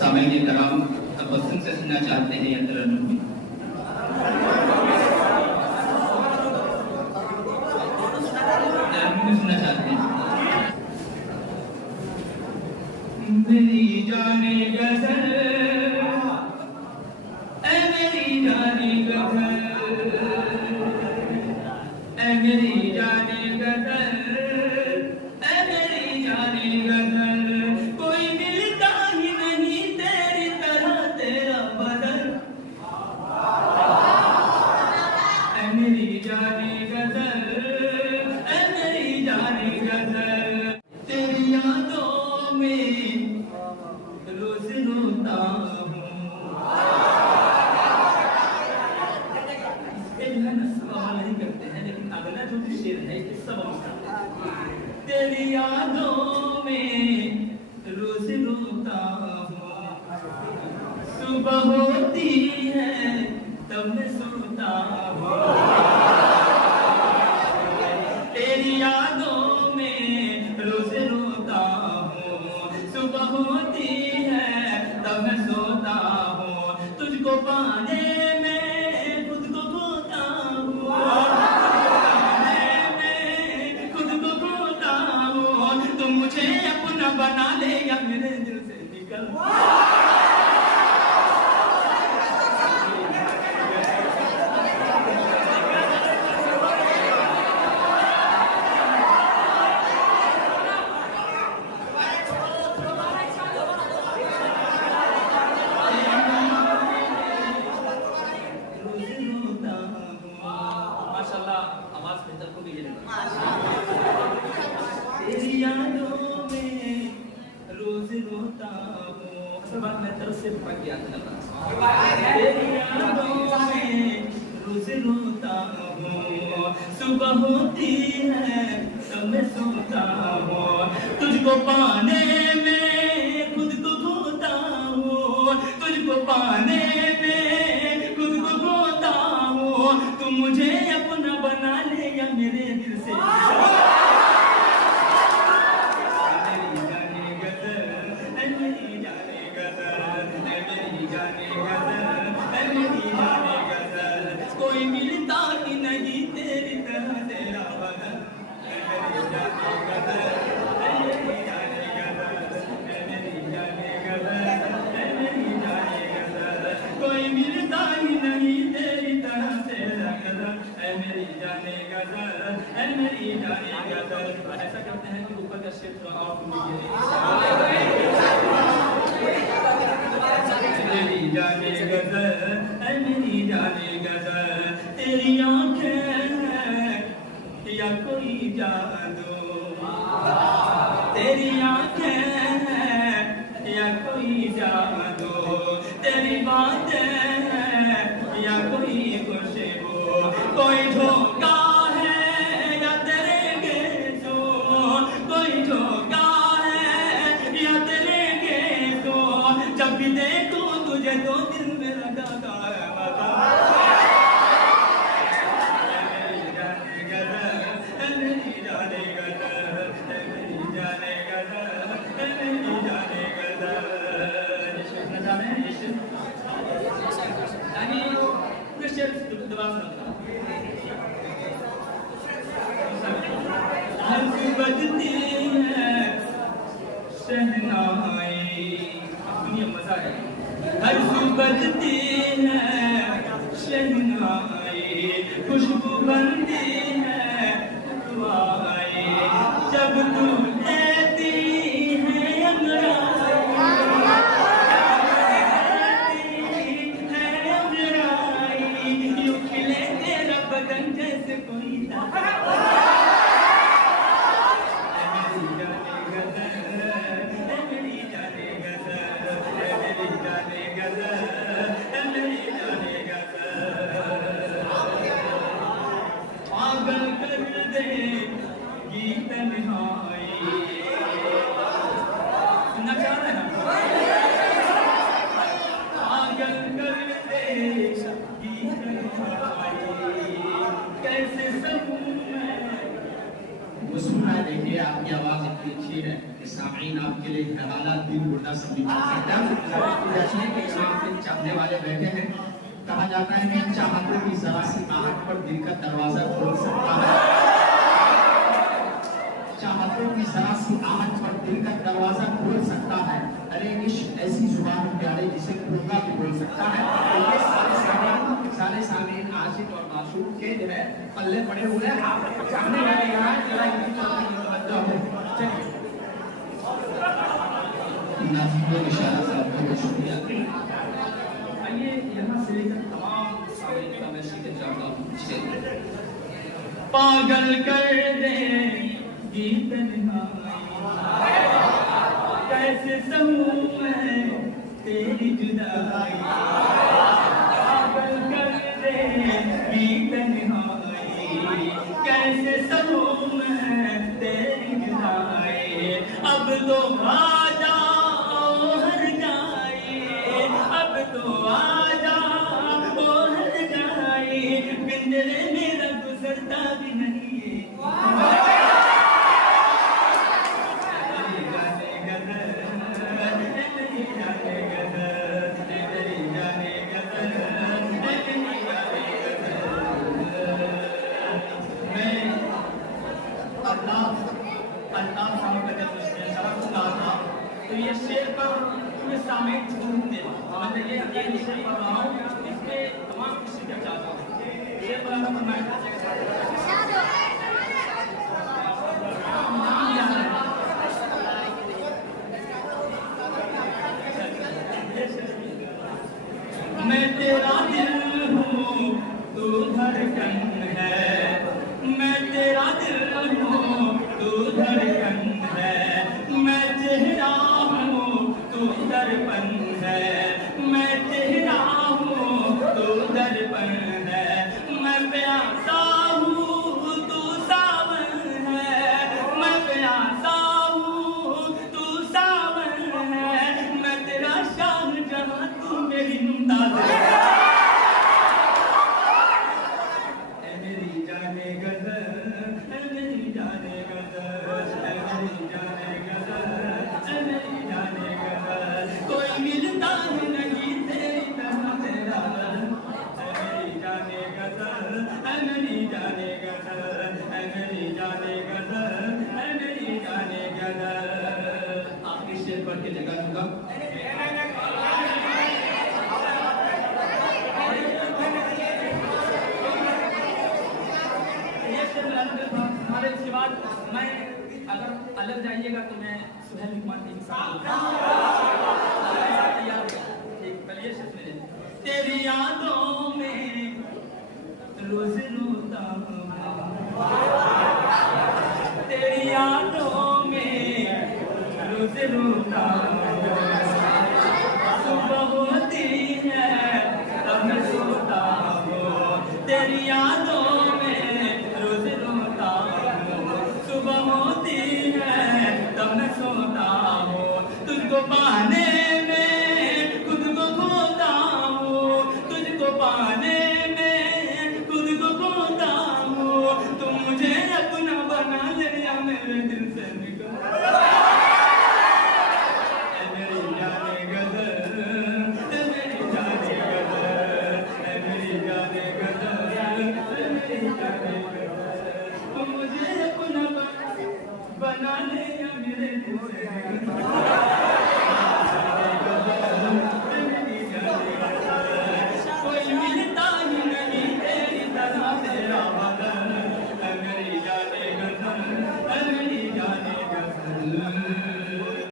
सामईन कराम तबस्सुम से सुनना चाहते हैं या तरन्नुम में? सुनना चाहते हैं। मेरी जाने गज़ल, ऐ मेरी जाने गज़ल, ऐ मेरी जाने गज़ल, ऐ मेरी जाने गज़ल, कोई मिलता ही नहीं तेरी तरह तेरा बदल। ऐ मेरी जाने गज़ल, ऐ मेरी जाने गज़ल, तेरी यादों में रोज रोता हूँ। इसके जो है ना सवाल नहीं करते हैं, लेकिन अगला जो शेर है इस सब तेरी यादों में रोज रोता हूँ। सुबह होती है तब मैं सोता हूँ। तेरी यादों में रोज रोता हूँ। सुबह होती है तब मैं सोता हूँ। तुझको पाने में खुद को खोता हूँ। पाने में खुद को खोता हूँ। तुम मुझे अपना बना ले या मेरे दिल से निकल। तेरी यादों में रोज रोता हूँ। सब बात मैं तरफ से पक गया था। तेरी यादों में रोज रोता हूँ। सुबह होती है तब मैं सोता हूँ। तुझको पाने में खुद को खोता हूँ। तुझको पाने में खुद को खोता हूँ। तुम मुझे अपना बना ले या मेरे दिल से। कोई मिलता ही नहीं तेरी तरह तेरा बदल। मेरी जाने गज़ल, मेरी जाने गज़ल, मेरी जाने गज़ल, मेरी जाने गज़ल, कोई मिलता ही नहीं तेरी तरह तेरा गज़ल। मेरी जाने गज़ल, मेरी जाने गज़ल। ऐसा करते हैं कि ऊपर का शेर थोड़ा और मेरी जाने गज़ल, मेरी जाने गज़ल, तेरी आँखें हैं या कोई जादू। तेरी आँखें हैं या कोई जादू। तेरी बातें हैं या कोई खुशबू। कोई धोखा है या तेरे गेसो। कोई धोखा है या तेरे गेसो। जब भी देखो तुझे तो दिल में लगा बजती है शहनाई। दुनिया मजा है। हर बजती है शहनाई। खुशबू बनती है दुआई। जब तू लेती है अंगड़ाई। यूं खिले तेरा बदन जैसे कोई कैसे सब वो सुना देखिए आपकी आवाज इतनी अच्छी है कि सामीन आपके लिए हर हालात दिल मुर्दा सब भी कर सकता है। जैसे कि यहाँ पे चाहने वाले बैठे हैं, कहा जाता है कि चाहतों की जरा सी आहट पर दिल का दरवाजा खोल सकता है। चाहतों की जरा सी आहट पर दिल का दरवाजा खोल सकता है। अरे इश्क ऐसी जुबान प्यारे जिसे खोगा भी बोल सकता है। तो ये सारे सामीन आशिक और माशूक के जो है पल्ले पड़े हुए हैं। आप चाहने वाले यहाँ जरा इनकी तरफ तवज्जो है। चलिए नाज़ियों इशारा साहब को शुक्रिया। आइए यहाँ से लेकर तमाम सामीन का मैं सीधे चाहता हूँ। पागल कर दे गीत निहाई, कैसे सहूं मैं तेरी जुदाई। पागल कर दे गीत निहाई, कैसे सहूं मैं तेरी जुदाई। अब तो आ जाओ हर जाए, अब तो आ जाओ हर जाए, बिन तेरे मेरा गुजरता भी नहीं। तो ये शेर पर तुम्हें सामने झूम दे, मतलब ये शेर पढ़ रहा हूँ, इसके तमाम किसी का चाहता हूँ। शेर पर मैं तेरा दिल हूँ तू धड़कन है, मैं तेरा दिल हूँ तू धड़कन है, मैं चेहरा हूँ तू दर्पण है, मैं चेहरा हूँ तू दर्पण है, मैं प्यासा हूँ तू सावन है, मैं प्यासा हूँ तू सावन है, मैं तेरा शाहजहां तू मेरी मुमताज़ है। मेरी जाने गज़ल, मेरी जाने गज़ल, मेरी जाने गज़ल, मेरी जाने गज़ल, कोई मिलता ही नहीं तेरी तरह तेरा। मेरी जाने गज़ल, मेरी जाने गज़ल, मेरी जाने गज़ल, मेरी जाने गज़ल। आखिरी शेर पढ़ के जगह दूंगा। हमारे इसके बाद मैं अगर अलग जाइएगा तो मैं सुहेल लुकमान के साथ तैयार पहले से तेरी यादों में रोज रोता हूँ, तेरी यादों में रोज रोता हूँ, सुबह होती है तब मैं सोता हूँ, तेरी यादों सुबह होती है तब मैं सोता हूँ, तुझको पाने में खुद को खोता हूँ, तुझको पाने में खुद को खोता हूँ, तुम मुझे अपना बना ले या मेरे दिल से निकल। मेरी जाने गज़ल, मेरी जाने गज़ल, मेरी जाने गज़ल, मेरी जाने गज़ल, तुम मुझे अपना बना ले या मेरे दिल से